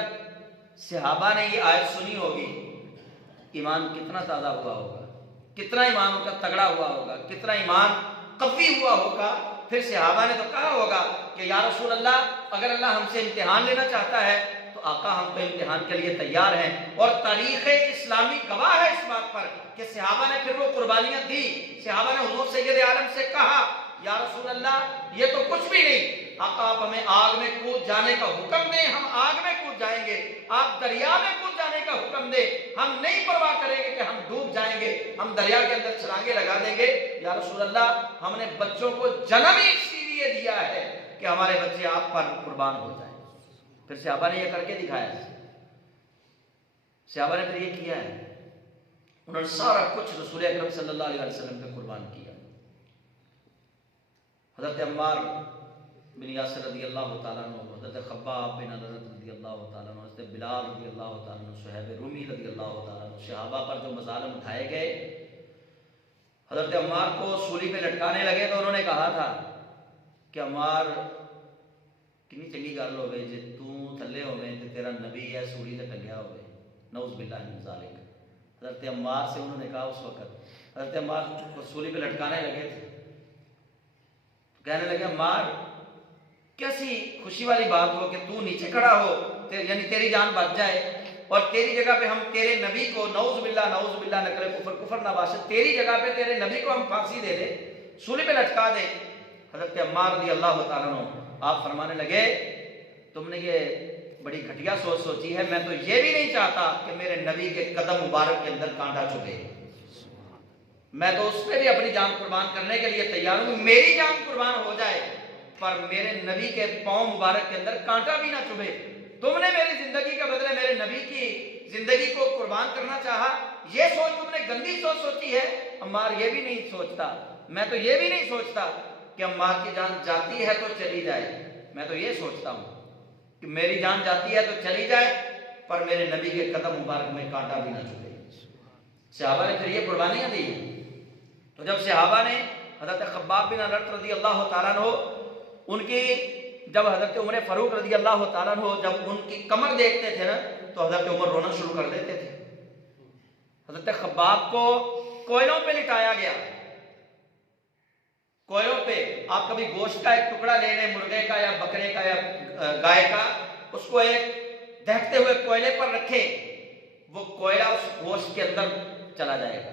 صحابہ نے یہ آیت سنی ہوگی، ایمان کتنا تازہ ہوا ہوگا، کتنا ایمان ان کا تگڑا ہوا ہوگا، کتنا ایمان قوی ہوا ہوگا۔ پھر صحابہ نے تو کہا ہوگا کہ یا رسول اللہ اگر اللہ ہم سے امتحان لینا چاہتا ہے تو آقا ہم تو امتحان کے لیے تیار ہیں۔ اور تاریخ اسلامی گواہ ہے اس بات پر کہ صحابہ نے پھر وہ قربانیاں دی۔ صحابہ نے حضور سید عالم سے کہا یا رسول اللہ یہ تو کچھ بھی نہیں، آقا آپ ہمیں آگ میں کود جانے کا حکم دیں، ہم آگ میں کود جائیں گے، آپ دریا میں کود جانے کا حکم دیں، ہم نہیں پرواہ کریں گے کہ ہم ڈوب جائیں گے، ہم دریا کے اندر چھلانگیں لگا دیں گے۔ یا رسول اللہ ہم نے بچوں کو جنم ہی اسی لیے دیا ہے کہ ہمارے بچے آپ پر قربان ہو جائیں۔ پھر صحابہ نے یہ کر کے دکھایا، صحابہ نے پھر یہ کیا ہے، انہوں نے سارا کچھ رسول اکرم صلی اللہ علیہ وسلم پہ قربان کیا۔ حضرت عمار بن یاسر رضی اللہ تعالیٰ عنہ، حضرت خباب بن عرت رضی اللہ تعالیٰ عنہ، حضرت بلال رضی اللہ تعالیٰ عنہ، صہیب رومی رضی اللہ تعالیٰ عنہ، صحابہ پر جو مظالم اٹھائے گئے، حضرت عمار کو سولی پہ لٹکانے لگے تو انہوں نے کہا تھا کہ عمار کنی چنگی گل ہوئے جے تو تھلے ہوئے تو تیرا نبی ہے سولی سے ٹنگیا ہوئے، نعوذ باللہ من ذالک۔ حضرت عمار سے انہوں نے کہا اس وقت، حضرت عمار کو سولی پہ لٹکانے لگے تھے، کہنے لگے عمار کیسی خوشی والی بات ہو کہ تو نیچے کھڑا ہو، یعنی تیری جان بچ جائے، اور تیری جگہ پہ ہم تیرے نبی کو نعوذ باللہ نقل کفر کفر نہ باشد، تیری جگہ پہ تیرے نبی کو ہم پھانسی دے دیں، سولی پہ لٹکا دیں۔ حضرت عمار رضی اللہ تعالیٰ عنہ آپ فرمانے لگے تم نے یہ بڑی گھٹیا سوچ سوچی ہے، میں تو یہ بھی نہیں چاہتا کہ میرے نبی کے قدم مبارک کے اندر کانٹا چبھے، میں تو اس پہ بھی اپنی جان قربان کرنے کے لیے تیار ہوں، میری جان قربان ہو جائے پر میرے نبی کے پاؤں مبارک کے اندر کانٹا بھی نہ چبھے۔ تم نے میری زندگی کے بدلے میرے نبی کی زندگی کو قربان کرنا چاہا، یہ سوچ تم نے گندی سوچ سوچی ہے۔ عمار یہ بھی نہیں سوچتا، میں تو یہ بھی نہیں سوچتا کہ عمار کی جان جاتی ہے تو چلی جائے، میں تو یہ سوچتا ہوں کہ میری جان جاتی ہے تو چلی جائے پر میرے نبی کے قدم مبارک میں کانٹا بھی نہ چبھے۔ صحابہ نے پھر یہ قربانیاں دی۔ تو جب صحابہ نے حضرت خباب بن عرت رضی اللہ تعالیٰ عنہ ان کی، جب حضرت عمر فاروق رضی اللہ تعالیٰ عنہ جب ان کی کمر دیکھتے تھے نا تو حضرت عمر رونا شروع کر دیتے تھے۔ حضرت خباب کو کوئلوں پہ لٹایا گیا، کوئلوں پہ، آپ کبھی گوشت کا ایک ٹکڑا لے لیں مرغے کا یا بکرے کا یا گائے کا، اس کو ایک دہتے ہوئے کوئلے پر رکھیں، وہ کوئلہ اس گوشت کے اندر چلا جائے گا۔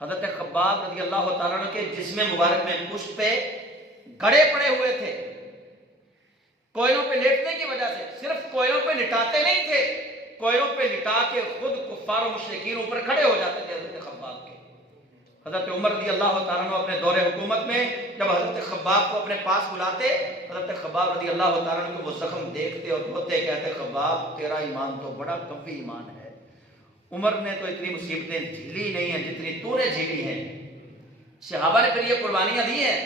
حضرت خباب رضی اللہ تعالیٰ عنہ کے جسم مبارک میں پشت پہ گڑے پڑے ہوئے تھے، کوئلوں پہ لیٹنے کی وجہ سے، صرف کوئلوں پہ لٹاتے نہیں تھے، کوئلوں پہ لٹا کے خود کفار و مشرکین اوپر کھڑے ہو جاتے تھے حضرت خباب کے۔ حضرت عمر رضی اللہ تعالیٰ عنہ اپنے دور حکومت میں جب حضرت خباب کو اپنے پاس بلاتے، حضرت خباب رضی اللہ تعالیٰ عنہ کو وہ زخم دیکھتے اور روتے، کہتے خباب تیرا ایمان تو بڑا قوی ایمان ہے، عمر نے تو اتنی مصیبتیں جھیلی نہیں ہیں جتنی تو نے جھیلی ہیں۔ صحابہ نے پھر یہ قربانیاں دی ہیں۔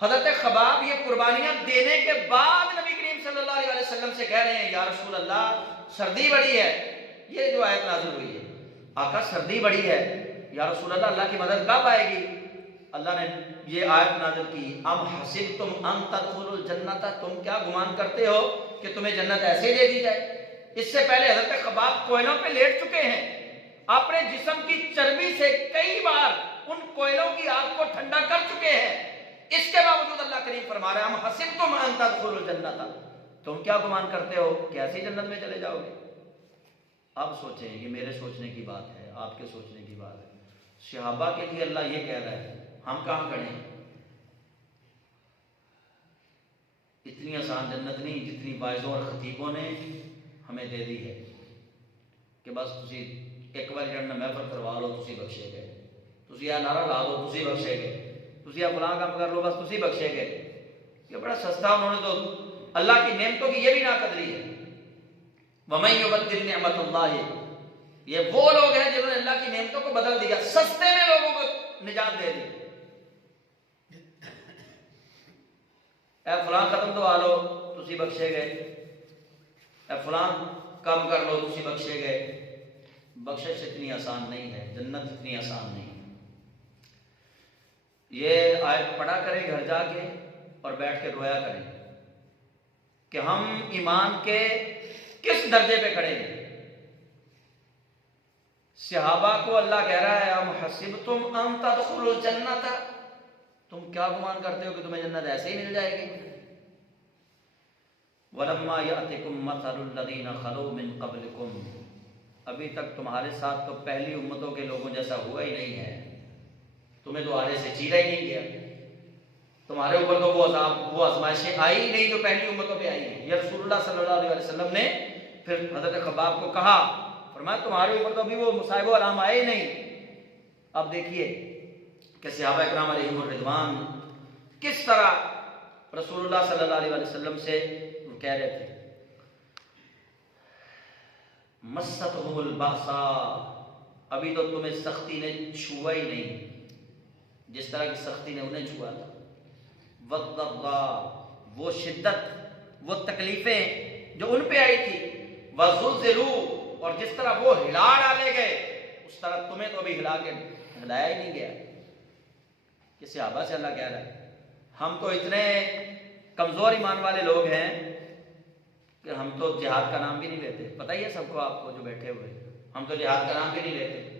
حضرت خباب یہ قربانیاں دینے کے بعد نبی کریم صلی اللہ علیہ وسلم سے کہہ رہے ہیں یا رسول اللہ سردی بڑی ہے، یہ جو آیت نازل ہوئی ہے، آقا سردی بڑی ہے، یا رسول اللہ اللہ کی مدد کب آئے گی؟ اللہ نے یہ آیت نازل کی، ام حسبتم ان تدخلوا الجنۃ، تم کیا گمان کرتے ہو کہ تمہیں جنت ایسے ہی دے دی جائے؟ اس سے پہلے حضرت خباب کوئلوں پہ لیٹ چکے ہیں، اپنے جسم کی چربی سے کئی بار ان کوئلوں کی آگ کو ٹھنڈا کر چکے ہیں، اس کے باوجود اللہ کریم فرما رہا ہے ام حسبتم ان تدخلوا الجنۃ، تم کیا گمان کرتے ہو کہ ایسی جنت میں چلے جاؤ گے؟ اب سوچیں، یہ میرے سوچنے کی بات ہے، آپ کے سوچنے کی بات ہے، صحابہ کے لیے اللہ یہ کہہ رہا ہے، ہم کام کریں؟ اتنی آسان جنت نہیں جتنی واعظوں اور خطیبوں نے ہمیں دے دی ہے کہ بس تسی ایک بار جڑنا محفل کروا لو تسی بخشے گئے، تسی یہ نعرہ لا لو تسی بخشے گئے، تسی یہ فلاں کام کر لو بس تسی بخشے گئے۔ یہ بڑا سستا، انہوں نے تو اللہ کی نعمتوں کی یہ بھی ناقدری ہے۔ وَمَن يُبَدِّلْ نِعْمَةَ اللَّهِ، یہ وہ لوگ ہیں جنہوں نے اللہ کی نعمتوں کو بدل دیا، سستے میں لوگوں کو نجات دے دی۔ اے فلاں ختم تو آ لو تسی بخشے گئے، اے فلاں کام کر لو تسی بخشے گئے۔ بخشش اتنی آسان نہیں ہے، جنت اتنی آسان نہیں ہے۔ یہ آیت پڑھا کریں گھر جا کے اور بیٹھ کے رویا کریں کہ ہم ایمان کے کس درجے پہ کھڑے ہیں۔ صحابہ کو اللہ کہہ رہا ہے ام حسبتم ان تدخلوا الجنۃ، تم کیا گمان کرتے ہو کہ تمہیں جنت ایسے ہی مل جائے گی؟ وَلَمَّا يَأْتِكُمْ مَثَلُ الَّذِينَ خَلَوْا مِن قَبْلِكُمْ، ابھی تک تمہارے ساتھ تو پہلی امتوں کے لوگوں جیسا ہوا ہی نہیں ہے، تمہیں تو آرے سے چیرا ہی نہیں گیا، تمہارے اوپر تو وہ عذاب وہ آزمائشیں آئی ہی نہیں جو پہلی امتوں پہ آئی ہیں۔ یہ رسول اللہ صلی اللہ علیہ وسلم نے پھر حضرت خباب کو کہا، فرمایا تمہارے اوپر تو ابھی وہ مصائب و علام آئے نہیں۔ اب دیکھیے کہ صحابہ کرام علیہم الرضوان کس طرح رسول اللہ صلی اللہ علیہ وسلم سے وہ کہہ رہے تھے مستہم الباساء، ابھی تو تمہیں سختی نے چھوا ہی نہیں جس طرح کی سختی نے انہیں چھوا تھا، والضراء، وہ شدت وہ تکلیفیں جو ان پہ آئی تھی، وزلزلوا، اور جس طرح وہ ہلا ڈالے گئے اس طرح تمہیں تو ابھی ہلایا ہی نہیں گیا۔ کہ صحابہ سے اللہ کہہ رہا ہے ہم تو اتنے کمزور ایمان والے لوگ ہیں کہ ہم تو جہاد کا نام بھی نہیں لیتے، پتہ ہی ہے سب کو، آپ کو جو بیٹھے ہوئے، ہم تو جہاد کا نام بھی نہیں لیتے۔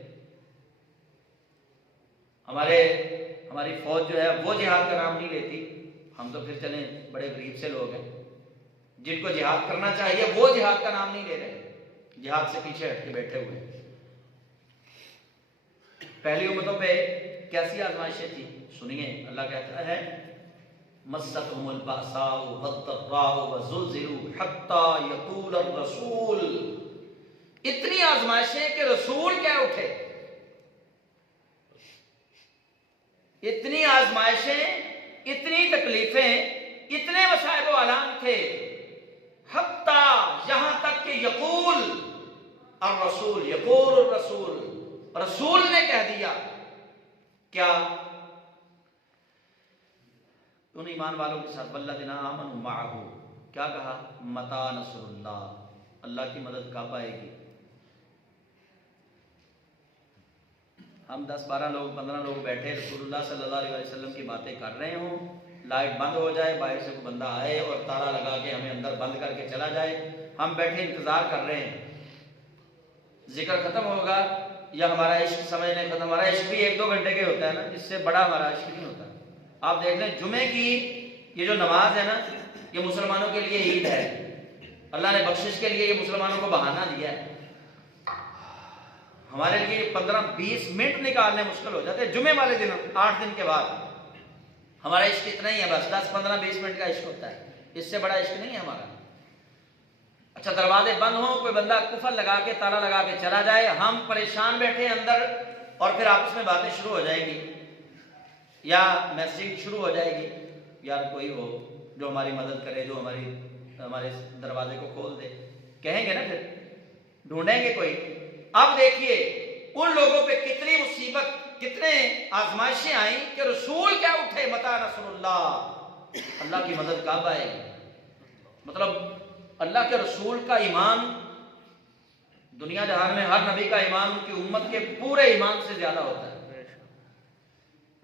ہماری فوج جو ہے وہ جہاد کا نام نہیں لیتی، ہم تو پھر چلیں بڑے غریب سے لوگ ہیں، جن کو جہاد کرنا چاہیے وہ جہاد کا نام نہیں لے رہے، جہاد سے پیچھے ہٹ کے بیٹھے ہوئے۔ پہلی امتوں پہ کیسی آزمائشیں تھی سنیے، اللہ کہتا ہے مستہم الباساء والضراء وزلزلوا حتی یقول الرسول، اتنی آزمائشیں کہ رسول کہہ اٹھے، اتنی آزمائشیں، اتنی تکلیفیں، اتنے مصائب و آلام تھے، حتی یہاں تک کہ یقول الرسول، یقول الرسول، رسول نے کہہ دیا کیا ان ایمان والوں کے ساتھ، والذین آمنوا معہ، کیا کہا؟ متی نصر اللہ، اللہ کی مدد کب آئے گی؟ ہم 10-12 لوگ 15 لوگ بیٹھے رسول اللہ صلی اللہ علیہ وسلم کی باتیں کر رہے ہوں، لائٹ بند ہو جائے، باہر سے کوئی بندہ آئے اور تالا لگا کے ہمیں اندر بند کر کے چلا جائے، ہم بیٹھے انتظار کر رہے ہیں، ذکر ختم ہوگا یا ہمارا عشق سمجھنے ختم، ہمارا عشق بھی 1-2 گھنٹے کے ہوتا ہے نا، اس سے بڑا ہمارا عشق نہیں ہوتا۔ آپ دیکھ لیں جمعے کی یہ جو نماز ہے نا، یہ مسلمانوں کے لیے عید ہے، اللہ نے بخشش کے لیے یہ مسلمانوں کو بہانہ دیا ہے، ہمارے لیے 15-20 منٹ نکالنے مشکل ہو جاتے ہیں جمعے والے دن، 8 دن کے بعد ہمارا عشق اتنا ہی ہے، بس 10-15-20 منٹ کا عشق ہوتا ہے، اس سے بڑا عشق نہیں ہے ہمارا۔ اچھا دروازے بند ہوں، کوئی بندہ کفر لگا کے تالا لگا کے چلا جائے، ہم پریشان بیٹھے اندر، اور پھر آپس میں باتیں شروع ہو جائیں گی یا میسیج شروع ہو جائے گی، یار کوئی ہو جو ہماری مدد کرے، جو ہمارے دروازے کو کھول دے، کہیں گے نا، پھر ڈھونڈیں گے کوئی۔ اب دیکھیے ان لوگوں پہ کتنی مصیبت، کتنے آزمائشیں آئیں کہ رسول کیا اٹھے، متی نصر اللہ، اللہ کی مدد کب آئے گی؟ مطلب اللہ کے رسول کا ایمان دنیا جہان میں ہر نبی کا ایمان ان کی امت کے پورے ایمان سے زیادہ ہوتا ہے.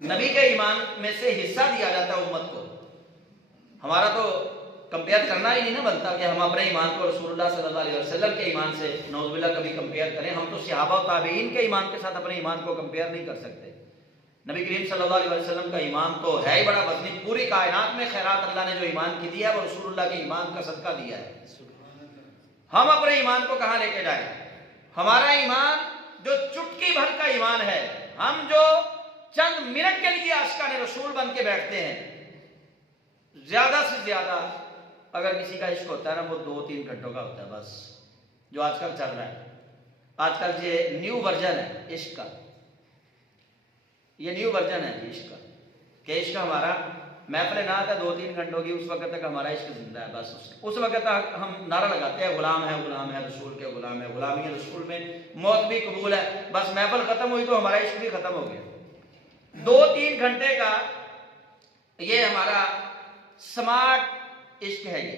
نبی کے ایمان میں سے حصہ دیا جاتا ہے امت کو. ہمارا تو کمپیئر کرنا ہی نہیں نا بنتا کہ ہم اپنے ایمان کو رسول اللہ صلی اللہ علیہ وسلم کے ایمان سے نعوذ باللہ کبھی کمپیئر کریں. ہم تو صحابہ و تابعین کے ایمان کے ساتھ اپنے ایمان کو کمپیئر نہیں کر سکتے. نبی کریم صلی اللہ علیہ وسلم کا ایمان تو ہے ہی بڑا وزنی. پوری کائنات میں خیرات اللہ نے جو ایمان کی دیا ہے وہ رسول اللہ کے ایمان کا صدقہ دیا ہے. ہم اپنے ایمان کو کہاں لے کے جائیں؟ ہمارا ایمان جو چٹکی بھر کا ایمان ہے, ہم جو چند منٹ کے لیے عاشقان رسول بن کے بیٹھتے ہیں, زیادہ سے زیادہ اگر کسی کا عشق ہوتا ہے نا وہ 2-3 گھنٹوں کا ہوتا ہے بس. جو آج کل چل رہا ہے, آج کل یہ نیو ورژن ہے عشق کا, یہ نیو ورژن ہے عشق کا کہ عشق ہمارا محفل نہ آتا 2-3 گھنٹوں کی, اس وقت تک ہمارا عشق زندہ ہے بس. اس وقت تک ہم نعرہ لگاتے ہیں غلام ہے رسول کے غلام ہے, غلامی رسول میں موت بھی قبول ہے. بس محفل ختم ہوئی تو ہمارا عشق بھی ختم ہو گیا. 2-3 گھنٹے کا یہ ہمارا سمارٹ عشق ہے. یہ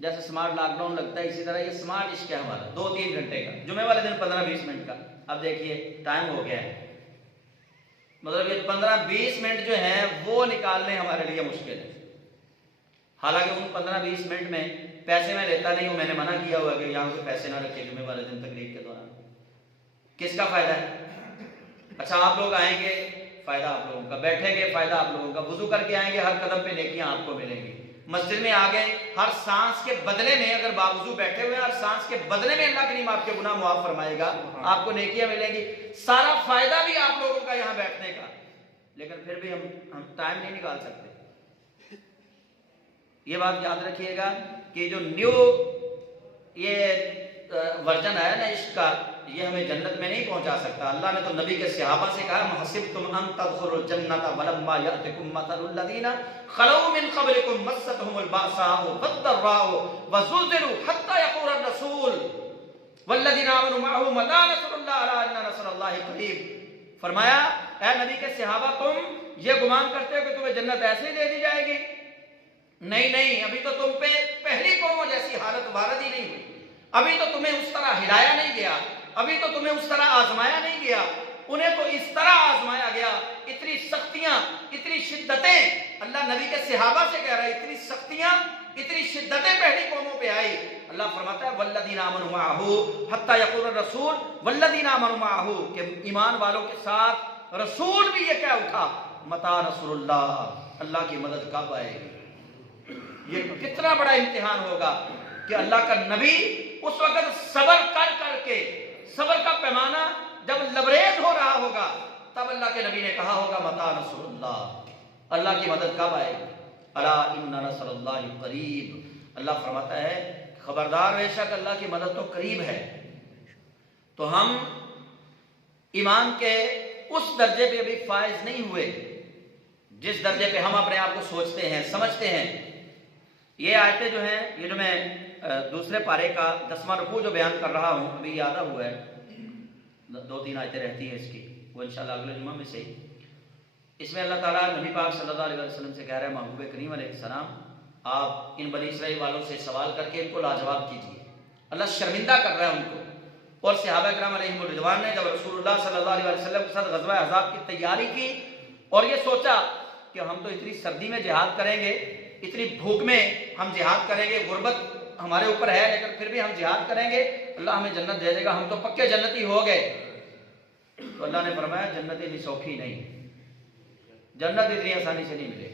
جیسے سمارٹ لاک ڈاؤن لگتا ہے اسی طرح یہ سمارٹ عشق ہے ہمارا 2-3 گھنٹے کا. جمعے والے دن 15-20 منٹ کا. اب دیکھیے ٹائم ہو گیا ہے, مطلب یہ 15-20 منٹ جو ہیں وہ نکالنے ہمارے لیے مشکل ہے. حالانکہ ان 15-20 منٹ میں پیسے میں لیتا نہیں ہوں, میں نے منع کیا ہوا کہ یہاں سے پیسے نہ رکھے جمعے والے دن تقریر کے دوران. کس کا فائدہ ہے؟ اچھا آپ لوگ آئیں گے فائدہ آپ لوگوں کا, بیٹھیں گے فائدہ آپ لوگوں کا, وضو کر کے آئیں گے ہر قدم پہ نیکیاں آپ کو ملیں گی. مسجد میں آ گئے ہر سانس کے بدلے میں, اگر باوضو بیٹھے ہوئے ہر سانس کے بدلے میں اللہ کریم آپ کے گناہ معاف فرمائے گا, آپ کو نیکیاں ملیں گی. سارا فائدہ بھی آپ لوگوں کا یہاں بیٹھنے کا, لیکن پھر بھی ہم ٹائم نہیں نکال سکتے. یہ بات یاد رکھیے گا کہ جو نیو یہ ورژن ہے نا عشق کا, یہ ہمیں جنت میں نہیں پہنچا سکتا. اللہ نے تو نبی کے صحابہ سے کہا محسبتم ان تدخلوا الجنۃ ولما یأتکم مثل الذین خلوا من قبلکم مستهم البأساء والضراء وزلزلوا حتى يقول الرسول والذین آمنوا معه متى نصر اللہ الا ان نصر اللہ قریب. فرمایا اے نبی کے صحابہ تم یہ گمان کرتے ہو کہ تمہیں جنت ایسے ہی دے دی جائے گی؟ نہیں, ابھی تو تم پہ پہلی قوموں جیسی حالت وارد ہی نہیں ہوئی. ابھی تو تمہیں اس طرح ہلایا نہیں گیا, ابھی تو تمہیں اس طرح آزمایا نہیں گیا. انہیں تو اس طرح آزمایا گیا, اتنی سختیاں, اتنی شدتیں. اللہ نبی کے صحابہ سے کہہ رہا ہے اتنی سختیاں, اتنی شدتیں پہلی قوموں پہ آئی. اللہ فرماتا ہے والذین آمنوا معه حتی یقول الرسول والذین آمنوا معه, کہ ایمان والوں کے ساتھ رسول بھی یہ کہہ اٹھا متی نصر اللہ, اللہ کی مدد کب آئے گی. یہ کتنا بڑا امتحان ہوگا کہ اللہ کا نبی اس وقت صبر کر کر کے, صبر کا پیمانہ جب لبریز ہو رہا ہوگا تب اللہ کے نبی نے کہا ہوگا متی نصر اللہ, اللہ کی مدد کب آئے گی. الا ان نصر اللہ قریب. اللہ فرماتا ہے خبردار بے شک اللہ کی مدد تو قریب ہے. تو ہم ایمان کے اس درجے پہ بھی فائز نہیں ہوئے جس درجے پہ ہم اپنے آپ کو سوچتے ہیں, سمجھتے ہیں. یہ آیتیں جو ہیں, یہ جو میں دوسرے پارے کا 10واں رکوع جو بیان کر رہا ہوں ابھی یاد ہوا ہے, 2-3 آیتیں رہتی ہیں اس کی, وہ انشاءاللہ اگلے جمعہ میں سے. اس میں اللہ تعالیٰ نبی پاک صلی اللہ علیہ وسلم سے کہہ رہا ہے محبوب کریم علیہ السلام آپ ان بنی اسرائیل والوں سے سوال کر کے ان کو لاجواب کیجیے. اللہ شرمندہ کر رہا ہے ان کو. اور صحابہ کرام علیہم الرضوان نے جب رسول اللہ صلی اللہ علیہ وسلم کے ساتھ غزوہ احزاب کی تیاری کی اور یہ سوچا کہ ہم تو اتنی سردی میں جہاد کریں گے, اتنی بھوک میں ہم جہاد کریں گے, غربت ہمارے اوپر ہے لیکن پھر بھی ہم جہاد کریں گے, اللہ ہمیں جنت دے دے گا, ہم تو پکے جنتی ہو گئے. تو اللہ نے فرمایا جنت اتنی سوکھی نہیں, جنت اتنی آسانی سے نہیں ملے.